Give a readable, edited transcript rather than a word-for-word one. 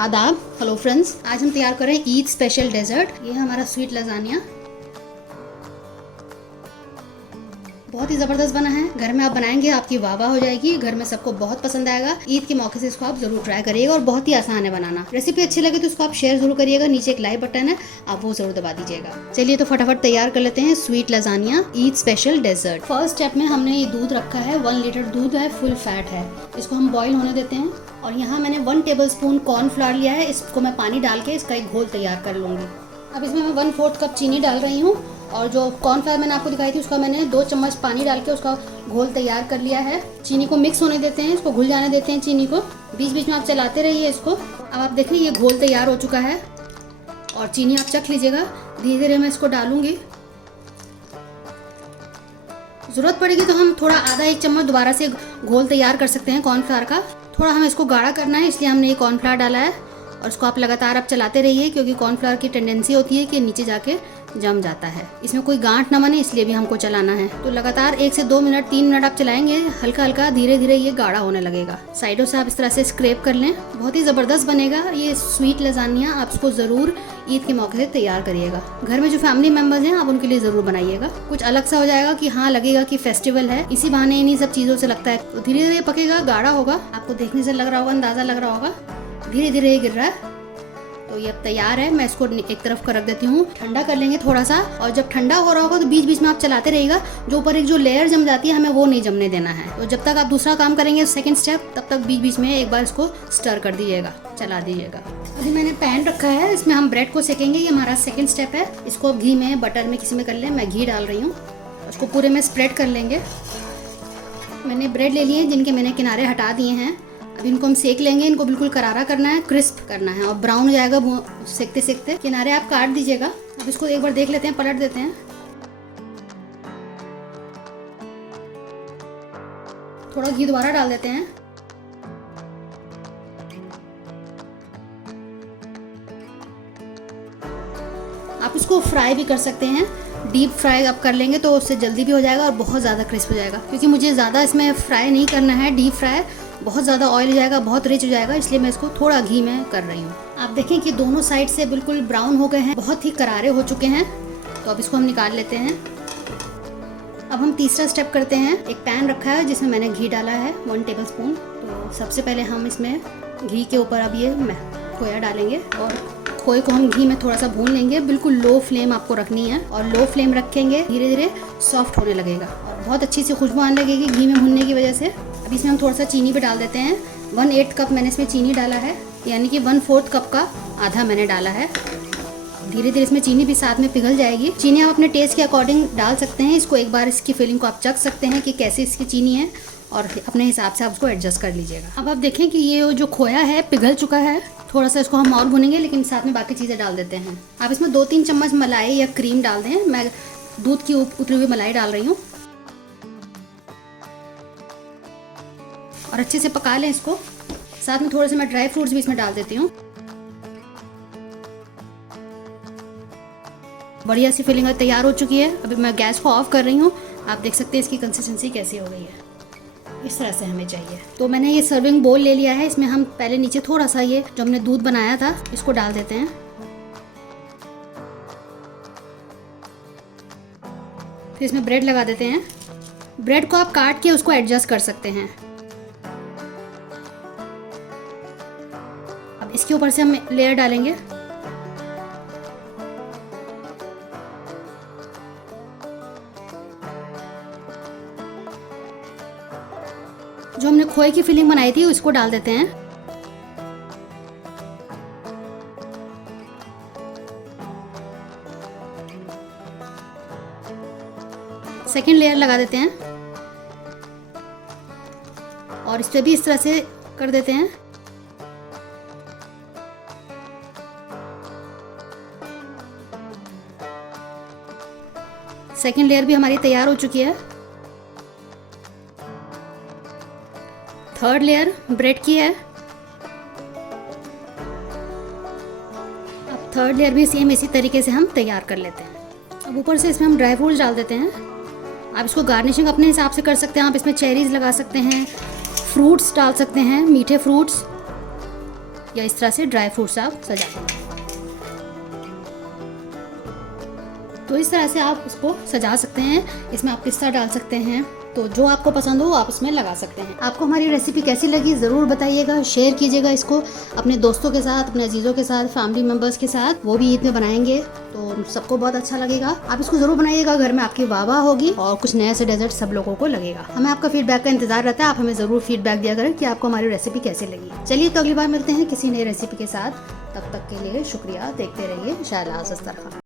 आदाब। Hello friends, आज हम तैयार कर रहे हैं ईद स्पेशल डेजर्ट। ये है हमारा स्वीट लजानिया। बहुत ही ज़बरदस्त बना है। घर में आप बनाएंगे आपकी वाह वाह हो जाएगी। घर में सबको बहुत पसंद आएगा। ईद के मौके से इसको आप जरूर ट्राई करिएगा और बहुत ही आसान है बनाना। रेसिपी अच्छी लगे तो इसको आप शेयर जरूर करिएगा। नीचे एक लाइक बटन है, आप वो जरूर दबा दीजिएगा। चलिए तो फटाफट तैयार कर लेते हैं sweet lasagna Eid special dessert. First step में हमने ये दूध रखा है, 1 लीटर दूध है, फुल फैट है। इसको हम बॉईल होने देते हैं। और यहाँ मैंने 1 टेबलस्पून कॉर्नफ्लावर लिया है। इसको मैं पानी डाल के इसका एक घोल तैयार कर लूँगी। अब इसमें मैं 1/4 कप चीनी डाल रही हूँ। और जो कॉर्नफ्लावर मैंने आपको दिखाई थी उसका मैंने 2 चम्मच पानी डाल के उसका घोल तैयार कर लिया है। चीनी को मिक्स होने देते हैं, इसको घुल जाने देते हैं चीनी को। बीच बीच में आप चलाते रहिए इसको। अब आप देखिए ये घोल तैयार हो चुका है और चीनी आप चख लीजिएगा। धीरे धीरे मैं इसको डालूंगी। ज़रूरत पड़ेगी तो हम थोड़ा आधा 1 चम्मच दोबारा से घोल तैयार कर सकते हैं कॉर्नफ्लावर का। थोड़ा हमें इसको गाढ़ा करना है, इसलिए हमने ये कॉर्नफ्लावर डाला है। और इसको आप लगातार आप चलाते रहिए, क्योंकि कॉर्नफ्लावर की टेंडेंसी होती है कि नीचे जाके जम जाता है। इसमें कोई गांठ ना बने, इसलिए भी हमको चलाना है। तो लगातार 1 से 2 मिनट 3 मिनट आप चलाएंगे, हल्का हल्का धीरे धीरे ये गाढ़ा होने लगेगा। साइडों से आप इस तरह से स्क्रैप कर लें। बहुत ही ज़बरदस्त बनेगा ये स्वीट लजानिया। आप इसको ज़रूर ईद के मौके से तैयार करिएगा। घर में जो फैमिली मेम्बर्स हैं आप उनके लिए ज़रूर बनाइएगा। कुछ अलग सा हो जाएगा कि हाँ लगेगा कि फेस्टिवल है, इसी बहाने इन्हीं सब चीज़ों से लगता है। तो धीरे धीरे पकेगा, गाढ़ा होगा। आपको देखने से लग रहा होगा, अंदाज़ा लग रहा होगा, धीरे धीरे ये गिर रहा है। तो ये अब तैयार है। मैं इसको एक तरफ कर रख देती हूँ। ठंडा कर लेंगे थोड़ा सा। और जब ठंडा हो रहा होगा तो बीच बीच में आप चलाते रहिएगा। जो ऊपर एक जो लेयर जम जाती है, हमें वो नहीं जमने देना है। तो जब तक आप दूसरा काम करेंगे सेकंड स्टेप, तब तक बीच बीच में एक बार इसको स्टर कर दीजिएगा, चला दीजिएगा। अभी मैंने पैन रखा है, इसमें हम ब्रेड को सेकेंगे। ये हमारा सेकंड स्टेप है। इसको घी में, बटर में, किसी में कर लें। मैं घी डाल रही हूँ। उसको पूरे में स्प्रेड कर लेंगे। मैंने ब्रेड ले लिए जिनके मैंने किनारे हटा दिए हैं। अब इनको हम सेक लेंगे। इनको बिल्कुल करारा करना है, क्रिस्प करना है और ब्राउन हो जाएगा सेकते सेकते। किनारे आप काट दीजिएगा। अब इसको एक बार देख लेते हैं, पलट देते हैं। थोड़ा घी दोबारा डाल देते हैं। आप इसको फ्राई भी कर सकते हैं। डीप फ्राई आप कर लेंगे तो उससे जल्दी भी हो जाएगा और बहुत ज़्यादा क्रिस्प हो जाएगा। क्योंकि मुझे ज़्यादा इसमें फ्राई नहीं करना है, डीप फ्राई बहुत ज़्यादा ऑयल हो जाएगा, बहुत रिच हो जाएगा, इसलिए मैं इसको थोड़ा घी में कर रही हूँ। आप देखें कि दोनों साइड से बिल्कुल ब्राउन हो गए हैं, बहुत ही करारे हो चुके हैं। तो अब इसको हम निकाल लेते हैं। अब हम तीसरा स्टेप करते हैं। एक पैन रखा है जिसमें मैंने घी डाला है 1 टेबलस्पून। तो सबसे पहले हम इसमें घी के ऊपर अब ये खोया डालेंगे और खोए को हम घी में थोड़ा सा भून लेंगे। बिल्कुल लो फ्लेम आपको रखनी है और लो फ्लेम रखेंगे, धीरे धीरे सॉफ्ट होने लगेगा और बहुत अच्छी सी खुशबू आने लगेगी घी में भूनने की वजह से। अब इसमें हम थोड़ा सा चीनी भी डाल देते हैं। 1/8 कप मैंने इसमें चीनी डाला है, यानी कि 1/4 कप का आधा मैंने डाला है। धीरे धीरे इसमें चीनी भी साथ में पिघल जाएगी। चीनी आप अपने टेस्ट के अकॉर्डिंग डाल सकते हैं। इसको एक बार इसकी फीलिंग को आप चख सकते हैं कि कैसे इसकी चीनी है और अपने हिसाब से आप उसको एडजस्ट कर लीजिएगा। अब आप देखें कि ये जो खोया है पिघल चुका है। थोड़ा सा इसको हम और भुनेंगे, लेकिन साथ में बाकी चीज़ें डाल देते हैं। आप इसमें 2-3 चम्मच मलाई या क्रीम डाल दें। मैं दूध की उतरी हुई मलाई डाल रही हूँ और अच्छे से पका लें इसको। साथ में थोड़े से मैं ड्राई फ्रूट्स भी इसमें डाल देती हूँ। बढ़िया सी फिलिंग तैयार हो चुकी है। अभी मैं गैस को ऑफ कर रही हूँ। आप देख सकते हैं इसकी कंसिस्टेंसी कैसी हो गई है। इस तरह से हमें चाहिए। तो मैंने ये सर्विंग बोल ले लिया है। इसमें हम पहले नीचे थोड़ा सा ये जो हमने दूध बनाया था इसको डाल देते हैं। फिर इसमें ब्रेड लगा देते हैं। ब्रेड को आप काट के उसको एडजस्ट कर सकते हैं। अब इसके ऊपर से हम लेयर डालेंगे। जो हमने खोए की फिलिंग बनाई थी उसको डाल देते हैं। सेकेंड लेयर लगा देते हैं और इस पे भी इस तरह से कर देते हैं। सेकेंड लेयर भी हमारी तैयार हो चुकी है। थर्ड लेयर ब्रेड की है। अब थर्ड लेयर भी सेम इसी तरीके से हम तैयार कर लेते हैं। अब ऊपर से इसमें हम ड्राई फ्रूट्स डाल देते हैं। आप इसको गार्निशिंग अपने हिसाब से कर सकते हैं। आप इसमें चेरीज लगा सकते हैं, फ्रूट्स डाल सकते हैं, मीठे फ्रूट्स। या इस तरह से ड्राई फ्रूट्स आप सजा दें। तो इस तरह से आप उसको सजा सकते हैं। इसमें आप पिस्ता डाल सकते हैं, तो जो आपको पसंद हो आप इसमें लगा सकते हैं। आपको हमारी रेसिपी कैसी लगी ज़रूर बताइएगा, शेयर कीजिएगा इसको अपने दोस्तों के साथ, अपने अजीज़ों के साथ, फैमिली मेम्बर्स के साथ। वो भी ईद में बनाएंगे तो सबको बहुत अच्छा लगेगा। आप इसको ज़रूर बनाइएगा, घर में आपकी वाह वाह होगी और कुछ नया से डेजर्ट सब लोगों को लगेगा। हमें आपका फीडबैक का इंतजार रहता है। आप हमें ज़रूर फीडबैक दिया करें कि आपको हमारी रेसिपी कैसी लगी। चलिए तो अगली बार मिलते हैं किसी नई रेसिपी के साथ। तब तक के लिए शुक्रिया। देखते रहिए शायला दस्तरखान।